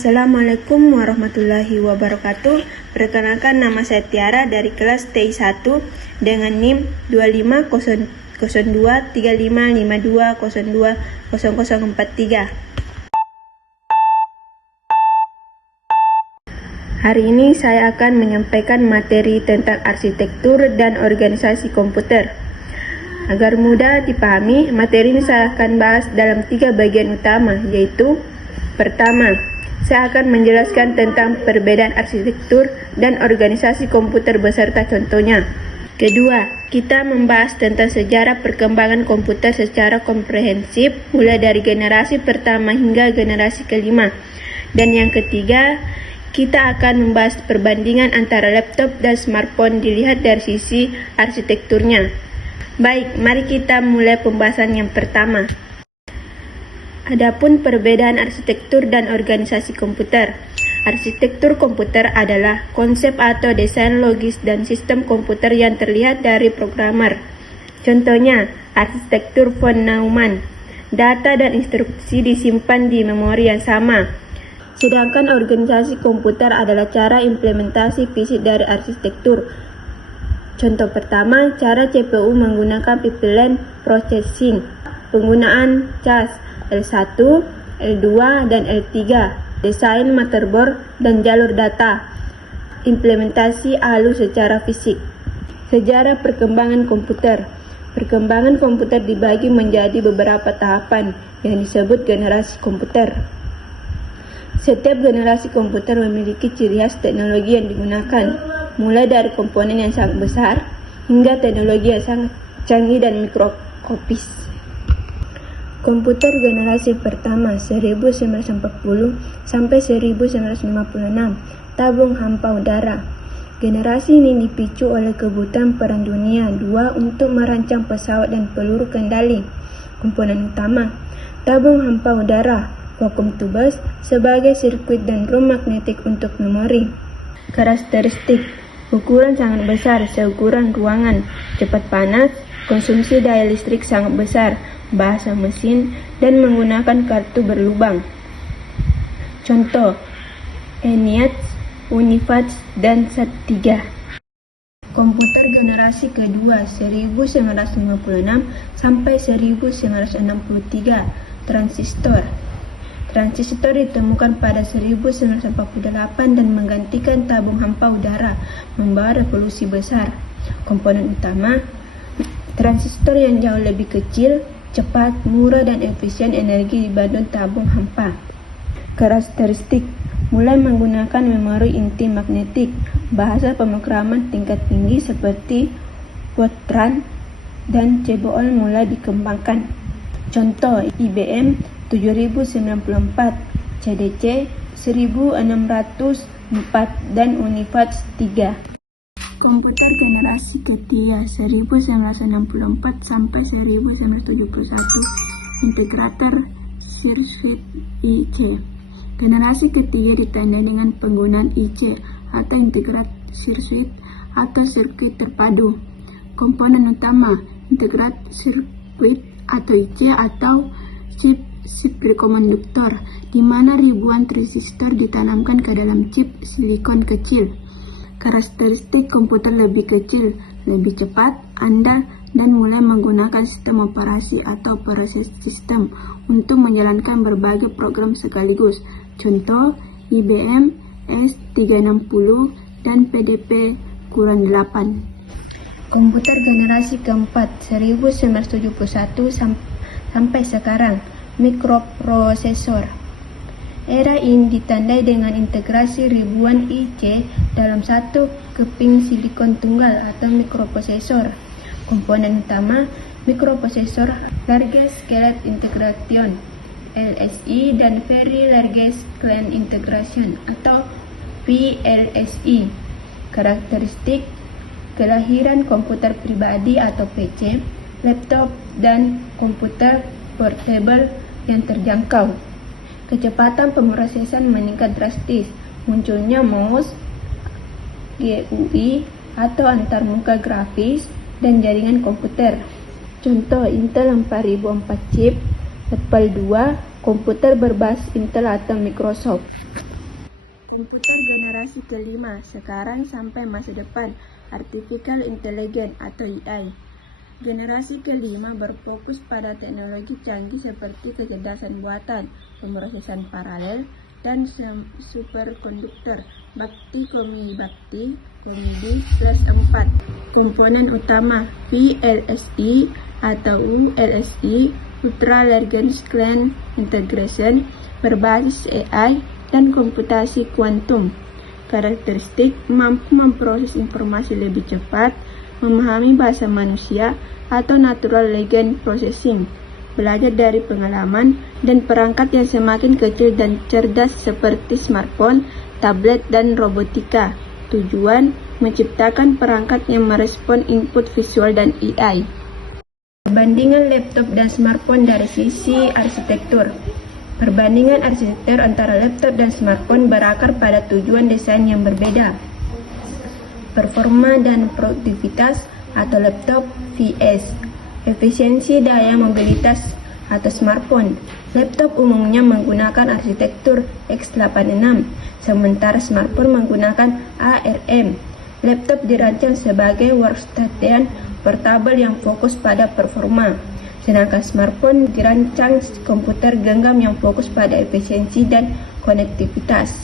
Assalamualaikum warahmatullahi wabarakatuh. Perkenalkan, nama saya Tiara dari kelas TI1 dengan NIM 25023552020043. Hari ini saya akan menyampaikan materi tentang arsitektur dan organisasi komputer. Agar mudah dipahami, materi ini saya akan bahas dalam 3 bagian utama, yaitu pertama, saya akan menjelaskan tentang perbedaan arsitektur dan organisasi komputer beserta contohnya. Kedua, kita membahas tentang sejarah perkembangan komputer secara komprehensif, mulai dari generasi pertama hingga generasi kelima. Dan yang ketiga, kita akan membahas perbandingan antara laptop dan smartphone dilihat dari sisi arsitekturnya. Baik, mari kita mulai pembahasan yang pertama. Adapun perbedaan arsitektur dan organisasi komputer. Arsitektur komputer adalah konsep atau desain logis dan sistem komputer yang terlihat dari programmer. Contohnya, arsitektur von Neumann. Data dan instruksi disimpan di memori yang sama. Sedangkan organisasi komputer adalah cara implementasi fisik dari arsitektur. Contoh pertama, cara CPU menggunakan pipeline processing, penggunaan cas L1, L2, dan L3, desain motherboard dan jalur data, implementasi ALU secara fisik. Sejarah perkembangan komputer. Perkembangan komputer dibagi menjadi beberapa tahapan yang disebut generasi komputer. Setiap generasi komputer memiliki ciri khas teknologi yang digunakan, mulai dari komponen yang sangat besar hingga teknologi yang sangat canggih dan mikroskopis. Komputer generasi pertama 1940 sampai 1956, tabung hampa udara. Generasi ini dipicu oleh kebutuhan Perang Dunia II untuk merancang pesawat dan peluru kendali. Komponen utama, tabung hampa udara, vacuum tubes sebagai sirkuit dan rom magnetik untuk memori. Karakteristik, ukuran sangat besar seukuran ruangan, cepat panas, konsumsi daya listrik sangat besar, bahasa mesin, dan menggunakan kartu berlubang. Contoh, ENIAC, UNIVAC, dan SAT3. Komputer generasi kedua 1956 sampai 1963, transistor. Transistor ditemukan pada 1948 dan menggantikan tabung hampa udara, membawa revolusi besar. Komponen utama, transistor yang jauh lebih kecil, cepat, murah, dan efisien energi dibanding tabung hampa. Karakteristik, mulai menggunakan memori inti magnetik, bahasa pemrograman tingkat tinggi seperti Fortran dan CBOL mulai dikembangkan. Contoh, IBM 7094, CDC 1604, dan UNIVAC 3. Komputer generasi ketiga 1964 sampai 1971, integrator circuit IC. Generasi ketiga ditandai dengan penggunaan IC atau integrated circuit atau sirkuit terpadu. Komponen utama, integrated circuit atau IC atau chip superkonduktor, di mana ribuan transistor ditanamkan ke dalam chip silikon kecil. Karakteristik komputer lebih kecil, lebih cepat, andal, dan mulai menggunakan sistem operasi atau proses sistem untuk menjalankan berbagai program sekaligus. Contoh, IBM S360 dan PDP-8. Komputer generasi keempat 1971 sampai sekarang, mikroprosesor. Era ini ditandai dengan integrasi ribuan IC dalam satu keping silikon tunggal atau mikroprosesor. Komponen utama, mikroprosesor Large Scale Integration LSI dan Very Large Scale Integration atau VLSI. Karakteristik, kelahiran komputer pribadi atau PC, laptop, dan komputer portable yang terjangkau. Kecepatan pemrosesan meningkat drastis, munculnya mouse, GUI atau antarmuka grafis, dan jaringan komputer. Contoh, Intel 4004 chip, Apple II, komputer berbasis Intel atau Microsoft. Komputer generasi kelima, sekarang sampai masa depan, Artificial Intelligence atau AI. Generasi kelima berfokus pada teknologi canggih seperti kecerdasan buatan, pemrosesan paralel, dan superkonduktor. Bakti plus 4. Komponen utama VLSI atau ULSI, Ultra Large-Scale Integration, berbasis AI dan komputasi kuantum. Karakteristik mampu memproses informasi lebih cepat, memahami bahasa manusia atau natural language processing, belajar dari pengalaman, dan perangkat yang semakin kecil dan cerdas seperti smartphone, tablet, dan robotika. Tujuan menciptakan perangkat yang merespon input visual dan AI. Perbandingan laptop dan smartphone dari sisi arsitektur. Perbandingan arsitektur antara laptop dan smartphone berakar pada tujuan desain yang berbeda. Performa dan produktivitas atau laptop vs efisiensi daya mobilitas atau smartphone. Laptop umumnya menggunakan arsitektur x86, sementara smartphone menggunakan ARM. Laptop dirancang sebagai workstation portable yang fokus pada performa, sedangkan smartphone dirancang komputer genggam yang fokus pada efisiensi dan konektivitas.